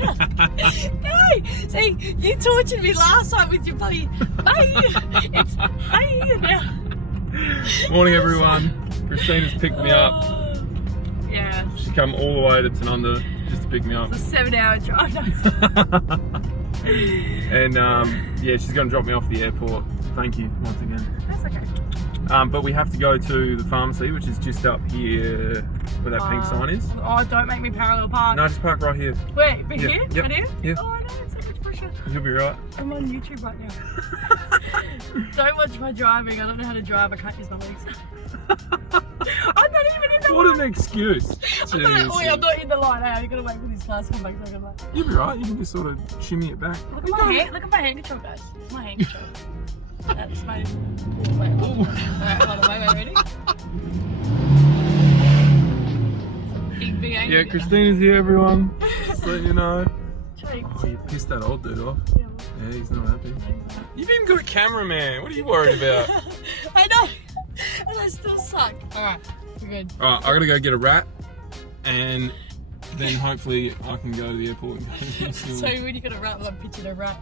No! See, you tortured me last time with your bloody it's now. Morning everyone. Christina's picked me up. Yeah. She's come all the way to Tanunda just to pick me up. It's a 7-hour drive. And yeah, she's going to drop me off at the airport. Thank you once again. That's okay. But we have to go to the pharmacy, which is just up here where that pink sign is. Oh, don't make me parallel park. No, just park right here. Wait, but here? Yep. Right here? Yep. Oh no, it's so much pressure. You'll be right. I'm on YouTube right now. Don't watch my driving. I don't know how to drive. I can't use my legs. I'm not even in the What line. an excuse. I'm not in the line. Hey, you gotta wait for these cars to come back. So I'm You'll be right. You can just sort of shimmy it back. look at my hand control, guys. It's my hand control. That's my. Wait, hold on, wait, ready? Big angry. Yeah, Christina's here, everyone. Just so you know. Jake. Oh, you pissed that old dude off. Yeah, Yeah, he's not happy. You've even got a cameraman. What are you worried about? I know. And I still suck. Alright, we're good. Alright, I gotta go get a rat, and then hopefully I can go to the airport and go. So when you got a rat, I'm pictured a rat.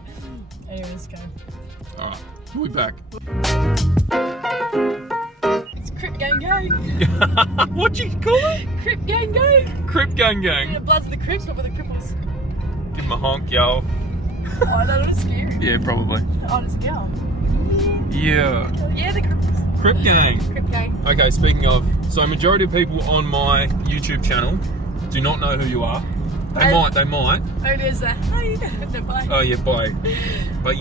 Anyways, go. Alright, we'll be back. It's Crip Gang Gang. What'd you call it? Crip Gang Gang. Crip Gang Yeah, Gang. Bloods of the Crips, not for the cripples. Give him a honk, yo. Oh, no, not scary. Yeah, probably. Oh, it's a girl. Yeah. Yeah, the Crips. Crip Gang. Crip Gang. Okay, speaking of, so majority of people on my YouTube channel do not know who you are. They might. Oh, there's that. Hi. No, bye. Oh yeah, bye. Bye.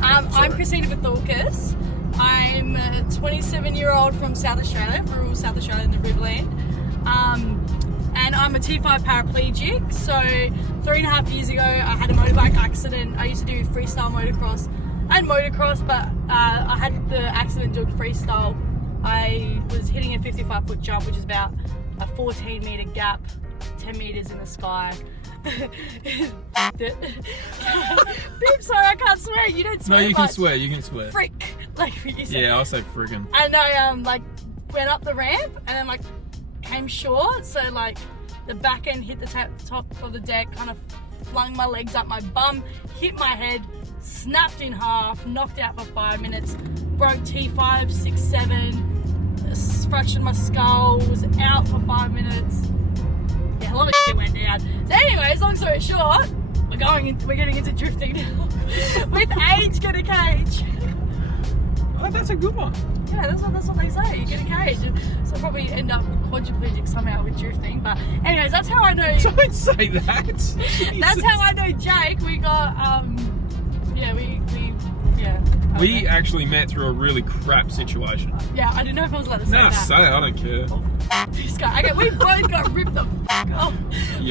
I'm Christina Vathorkas. I'm a 27-year-old from South Australia, rural South Australia in the Riverland. And I'm a T5 paraplegic. So 3.5 years ago, I had a motorbike accident. I used to do freestyle motocross. I had motocross, but I had the accident doing freestyle. I was hitting a 55-foot jump, which is about a 14-meter gap, 10 meters in the sky. Beep, sorry, I can't swear. You don't swear. No, you much. can swear. You can swear. Frick, like you said. Yeah, I'll say friggin'. And I like went up the ramp and then like came short, so like the back end hit the top of the deck, kind of flung my legs up, my bum hit my head, snapped in half, knocked out for 5 minutes, broke T5, 6, 7, fractured my skull, was out for 5 minutes. Yeah, a lot of shit went down. So anyways, long story short, we're getting into drifting now. With age, get a cage. Oh, that's a good one. Yeah, that's what they say. You get a cage. So I'll probably end up quadriplegic somehow with drifting. But anyways, that's how I know. Don't say that. That's how I know Jake. We got We actually met through a really crap situation. Yeah, I didn't know if I was allowed to say No, that. say it, I don't care. Oh, this guy. Okay, we both got ripped the fuck off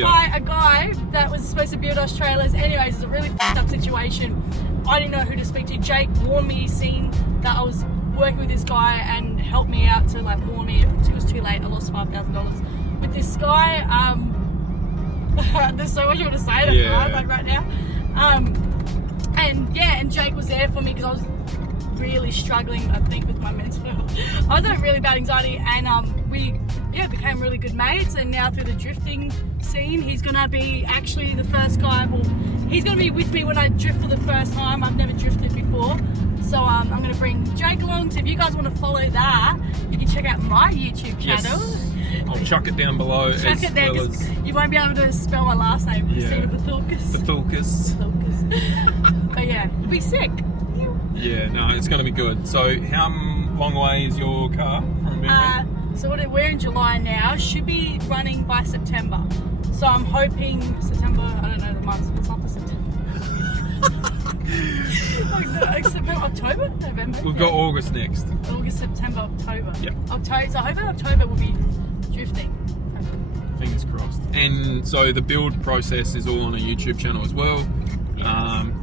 by a guy that was supposed to build us trailers. Anyways, it's a really fucked up situation. I didn't know who to speak to. Jake warned me, seeing that I was working with this guy, and helped me out to like warn me. It was too late. I lost $5,000 with this guy. There's so much I want to say to like right now. And Jake was there for me because I was really struggling, I think, with my mental health. I was having really bad anxiety, and we became really good mates. And now through the drifting scene, he's gonna be actually the first guy. Well, he's gonna be with me when I drift for the first time. I've never drifted before, so I'm gonna bring Jake along. So if you guys want to follow that, you can check out my YouTube channel. Yes. I'll chuck it down below. Chuck it there, because you won't be able to spell my last name. Christina Vathorkas. But yeah, it'll be sick. Yeah, no, it's going to be good. So how long away is your car from being So we're in July now. Should be running by September. So I'm hoping September, I don't know the months, it's not the September. October? November? We've got August next. August, September, October. Yeah. October. So hopefully October will be drifting. Fingers crossed. And so the build process is all on a YouTube channel as well.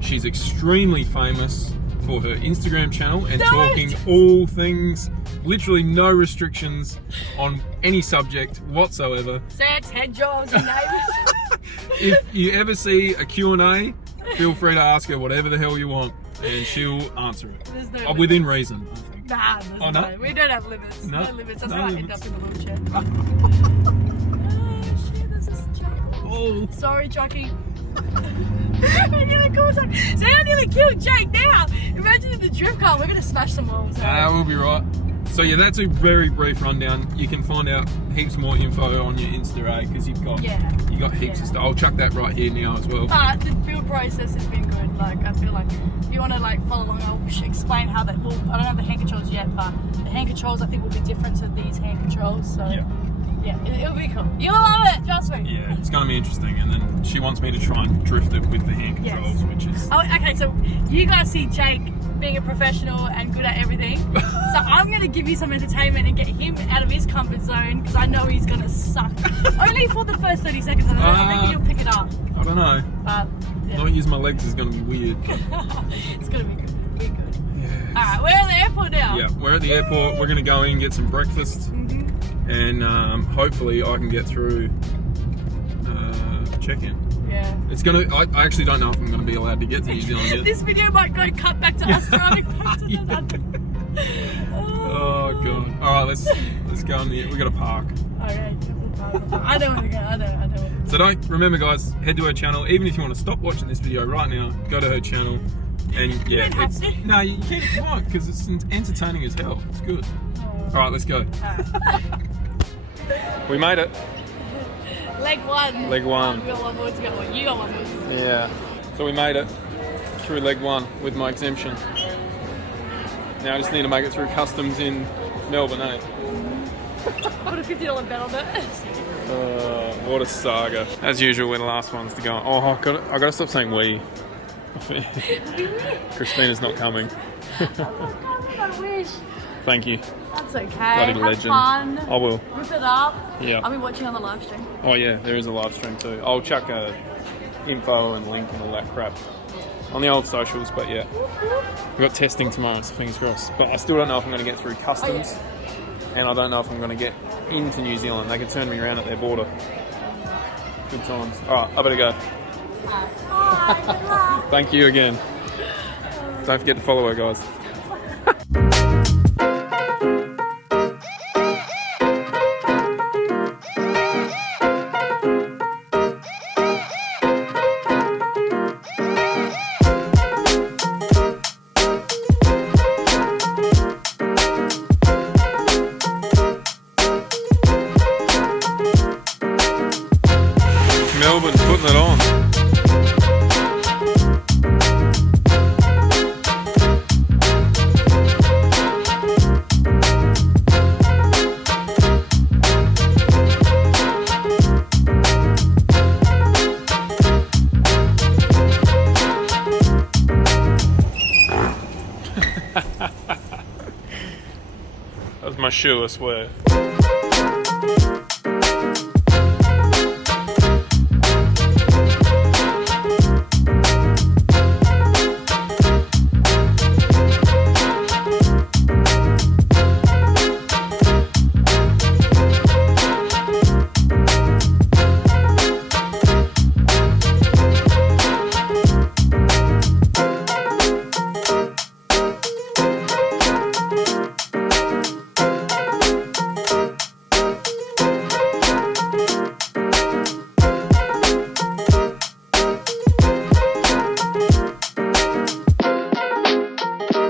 She's extremely famous for her Instagram channel and talking all things, literally no restrictions on any subject whatsoever. Sex, head jobs, and neighbours. If you ever see a Q&A, feel free to ask her whatever the hell you want and she'll answer it. There's no limits. Within reason, I think. Nah, no? We don't have limits. No limits. That's no why limits. I end up in the wheelchair. Oh shit, this is Jackie. Oh. Sorry, Jackie. We're gonna call some. See, I nearly killed Jake now. Imagine in the drift car, we're gonna smash some walls. We'll be right. So yeah, that's a very brief rundown. You can find out heaps more info on your Insta, because you've got you got heaps of stuff. I'll chuck that right here now as well. The build process has been good. Like I feel like if you want to like follow along, I'll explain how that. Well, I don't have the hand controls yet, but the hand controls I think will be different to these hand controls. So yeah, it'll be cool. You'll love it, trust me. Yeah, it's gonna be interesting. And then she wants me to try and drift it with the hand controls, which is. Oh, okay. So you guys see Jake being a professional and good at everything. So I'm going to give you some entertainment and get him out of his comfort zone because I know he's going to suck. Only for the first 30 seconds and then maybe you'll pick it up. I don't know. But, not using my legs is going to be weird. It's going to be good. Be good. Yes. Alright, we're at the airport now. Yeah, we're at the airport. We're going to go in and get some breakfast. And hopefully I can get through check-in. Yeah. It's gonna. I actually don't know if I'm gonna be allowed to get to New Zealand yet. This video might go cut back to us driving back to the London. Oh god. All right, let's go in the. We got to park. Okay. I don't want to go. I don't. So remember, guys. Head to her channel. Even if you want to stop watching this video right now, go to her channel. And yeah, you don't have to. No, you can if you want because it's entertaining as hell. It's good. All right, let's go. We made it. Leg one. Leg one. We got one more to go. You got one more. Yeah. So we made it through leg one with my exemption. Now I just need to make it through customs in Melbourne, eh? Put a $50 bet on it. What a saga. As usual, we're the last ones to go. Oh, I got to stop saying we. Christina's not coming. I wish. Thank you. That's okay. Bloody Have legend. fun. I will. Rip it up. Yeah. I'll be watching on the live stream. Oh yeah, there is a live stream too. I'll chuck a info and link and all that crap on the old socials, but yeah. We've got testing tomorrow, so fingers crossed. But I still don't know if I'm going to get through customs, and I don't know if I'm going to get into New Zealand. They can turn me around at their border. Good times. Alright, I better go. Bye. Thank you again. Don't forget to follow her, guys. Melbourne's putting it on. That was my shoe, I swear.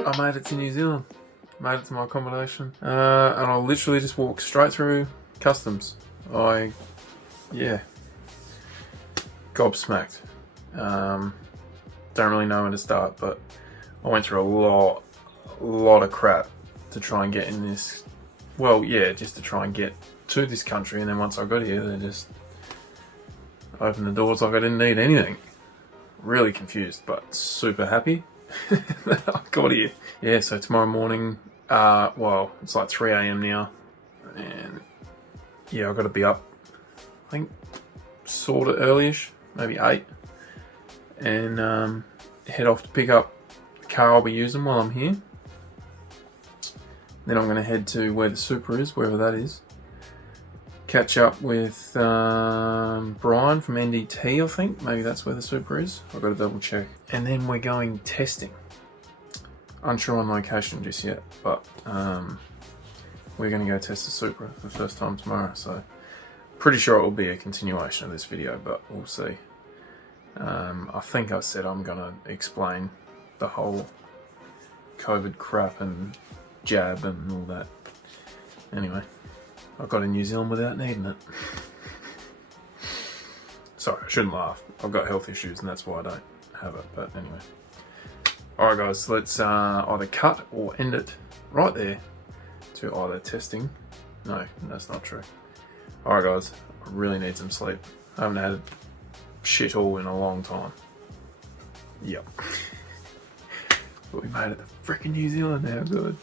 I made it to New Zealand, made it to my accommodation, and I'll literally just walk straight through customs. Yeah, gobsmacked. Don't really know where to start, but I went through a lot of crap to try and get in this. Well, yeah, just to try and get to this country, and then once I got here, they just opened the doors like I didn't need anything. Really confused, but super happy. I got here. Yeah, so tomorrow morning, well, it's like 3 AM now, and yeah, I've got to be up, I think, sort of early-ish, maybe 8, and head off to pick up the car I'll be using while I'm here. Then I'm going to head to where the Supra is, wherever that is. Catch up with Brian from NDT, I think. Maybe that's where the Supra is. I've got to double check. And then we're going testing. Unsure on location just yet, but we're going to go test the Supra for the first time tomorrow. So pretty sure it will be a continuation of this video, but we'll see. I think I said I'm going to explain the whole COVID crap and jab and all that. Anyway, I got in New Zealand without needing it. Sorry, I shouldn't laugh. I've got health issues and that's why I don't have it, but anyway. Alright guys, let's either cut or end it right there to either testing. No, that's not true. Alright guys, I really need some sleep. I haven't had shit all in a long time. Yep. But we made it to frickin' New Zealand now, good.